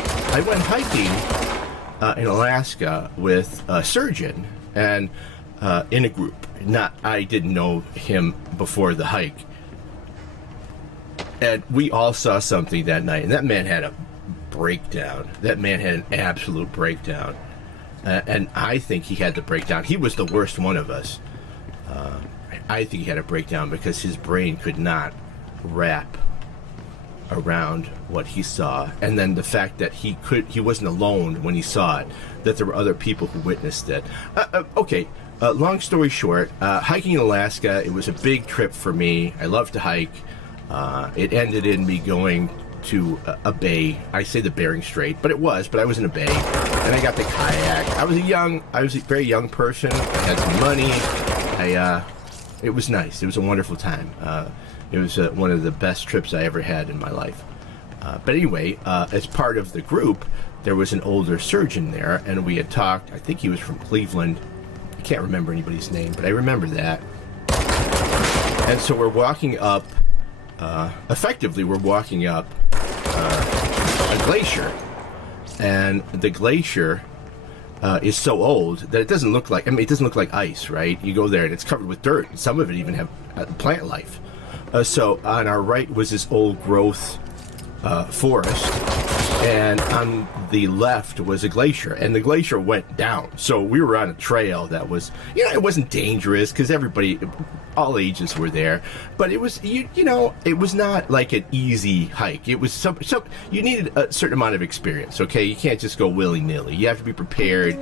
I went hiking in Alaska with a surgeon and in a group. I didn't know him before the hike. And we all saw something that night, and that man had a breakdown. That man had an absolute breakdown. And I think he had the breakdown. He was the worst one of us. I think he had a breakdown because his brain could not wrap around what he saw, and then the fact that he wasn't alone when he saw it, that there were other people who witnessed it. Long story short, hiking in Alaska, it was a big trip for me. I love to hike. It ended in me going to a bay. I say the Bering Strait, but I was in a bay, and I got the kayak. I was a very young person. I had some money. It was nice. It was a wonderful time. It was one of the best trips I ever had in my life. But anyway, as part of the group, there was an older surgeon there, and we had talked. I think he was from Cleveland. I can't remember anybody's name, but I remember that. And so we're walking up. Effectively, we're walking up a glacier, and the glacier is so old that it doesn't look like. It doesn't look like ice, right? You go there and it's covered with dirt. And some of it even have plant life. So on our right was this old growth forest, and on the left was a glacier, and the glacier went down. So we were on a trail that was, it wasn't dangerous because everybody, all ages were there, but it was, it was not like an easy hike. It was you needed a certain amount of experience. Okay, you can't just go willy-nilly. You have to be prepared.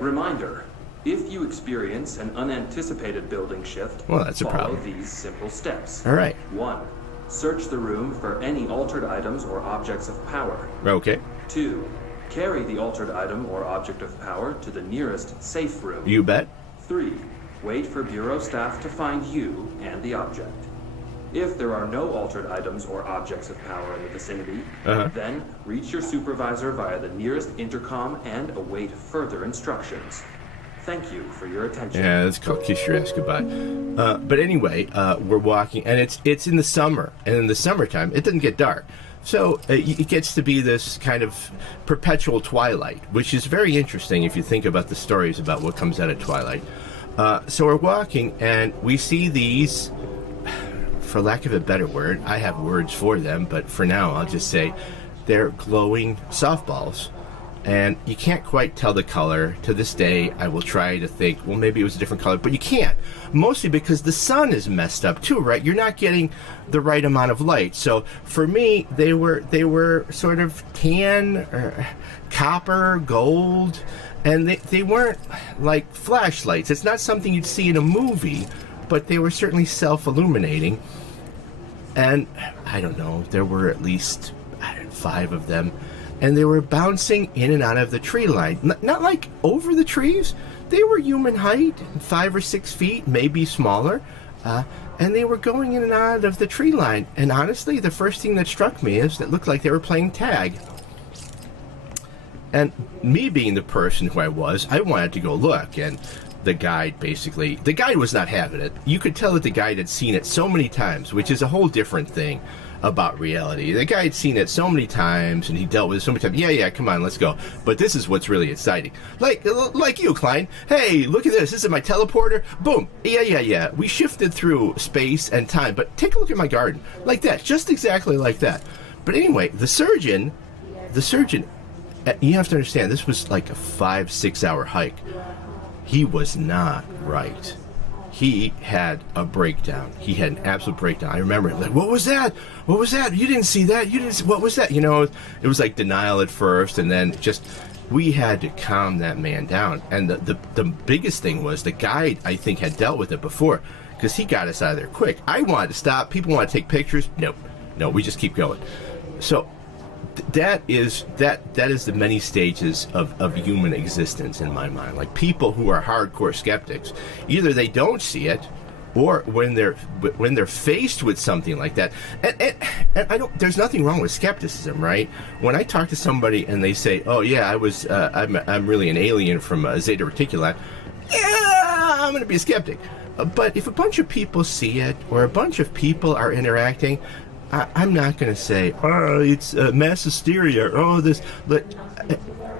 Reminder. If you experience an unanticipated building shift, well, that's a problem. Follow these simple steps. All right. 1. Search the room for any altered items or objects of power. Okay. 2. Carry the altered item or object of power to the nearest safe room. You bet. 3. Wait for Bureau staff to find you and the object. If there are no altered items or objects of power in the vicinity, then reach your supervisor via the nearest intercom and await further instructions. Thank you for your attention. Yeah, that's called kiss your ass goodbye. But anyway, we're walking, and it's in the summer, and in the summertime, it doesn't get dark. So it gets to be this kind of perpetual twilight, which is very interesting if you think about the stories about what comes out of twilight. So we're walking, and we see these, for lack of a better word, I have words for them, but for now I'll just say they're glowing softballs. And you can't quite tell the color. To this day, I will try to think, well, maybe it was a different color, but you can't. Mostly because the sun is messed up too, right? You're not getting the right amount of light. So for me, they were sort of tan, or copper, gold, and they weren't like flashlights. It's not something you'd see in a movie, but they were certainly self-illuminating. And I don't know, there were at least 5 of them. And they were bouncing in and out of the tree line. Not like over the trees. They were human height, 5 or 6 feet, maybe smaller. And they were going in and out of the tree line. And honestly, the first thing that struck me is that it looked like they were playing tag. And me being the person who I was, I wanted to go look. And the guide was not having it. You could tell that the guide had seen it so many times, which is a whole different thing about reality. The guy had seen it so many times, and he dealt with it so many times. Yeah, come on, let's go. But this is what's really exciting. Like you, Klein. Hey, look at this. This is my teleporter. Boom. Yeah. We shifted through space and time. But take a look at my garden. Like that. Just exactly like that. But anyway, the surgeon, you have to understand, this was like a 5-6 hour hike. He was not right. He had a breakdown. He had an absolute breakdown. I remember him like, what was that? What was that? You didn't see that? What was that? It was like denial at first, and then we had to calm that man down. And the biggest thing was the guide, I think, had dealt with it before, because he got us out of there quick. I wanted to stop. People want to take pictures. No, we just keep going. So that is the many stages of human existence in my mind. Like, people who are hardcore skeptics, either they don't see it, or when they're faced with something like that, and there's nothing wrong with skepticism, right? When I talk to somebody and they say, "Oh yeah, I'm really an alien from Zeta Reticuli," yeah, I'm going to be a skeptic. But if a bunch of people see it, or a bunch of people are interacting, I'm not going to say, oh, it's mass hysteria, oh, this. But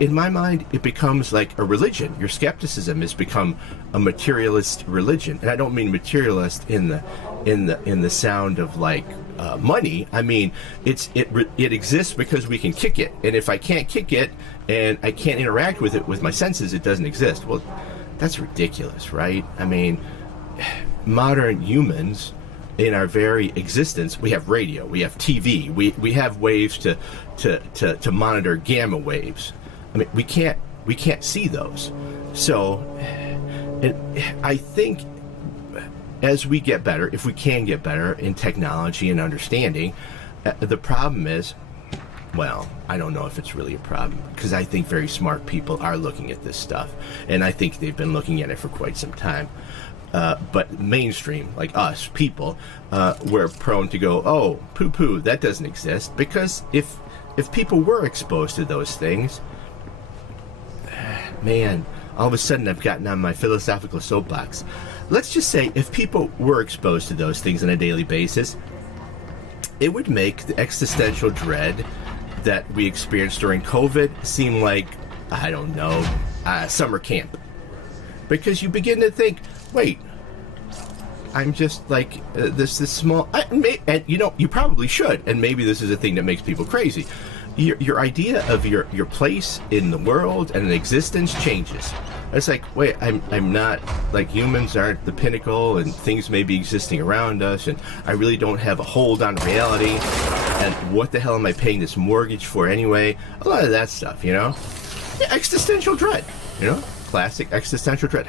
in my mind, it becomes like a religion. Your skepticism has become a materialist religion, and I don't mean materialist in the sound of like money. I mean, it exists because we can kick it, and if I can't kick it and I can't interact with it with my senses, it doesn't exist. Well, that's ridiculous, right? I mean, modern humans, in our very existence, we have radio, we have TV, we have waves to monitor gamma waves. I mean, we can't see those. So, I think as we get better, if we can get better in technology and understanding, the problem is, well, I don't know if it's really a problem, because I think very smart people are looking at this stuff, and I think they've been looking at it for quite some time. But mainstream, like us, people, we're prone to go, oh, poo-poo, that doesn't exist. Because if people were exposed to those things, man, all of a sudden I've gotten on my philosophical soapbox. Let's just say if people were exposed to those things on a daily basis, it would make the existential dread that we experienced during COVID seem like, I don't know, summer camp. Because you begin to think, wait, I'm just like this small, and you probably should, and maybe this is a thing that makes people crazy. Your idea of your place in the world and in existence changes. It's like, wait, I'm not, like, humans aren't the pinnacle, and things may be existing around us, and I really don't have a hold on reality, and what the hell am I paying this mortgage for anyway? A lot of that stuff, Yeah, existential dread, classic existential dread.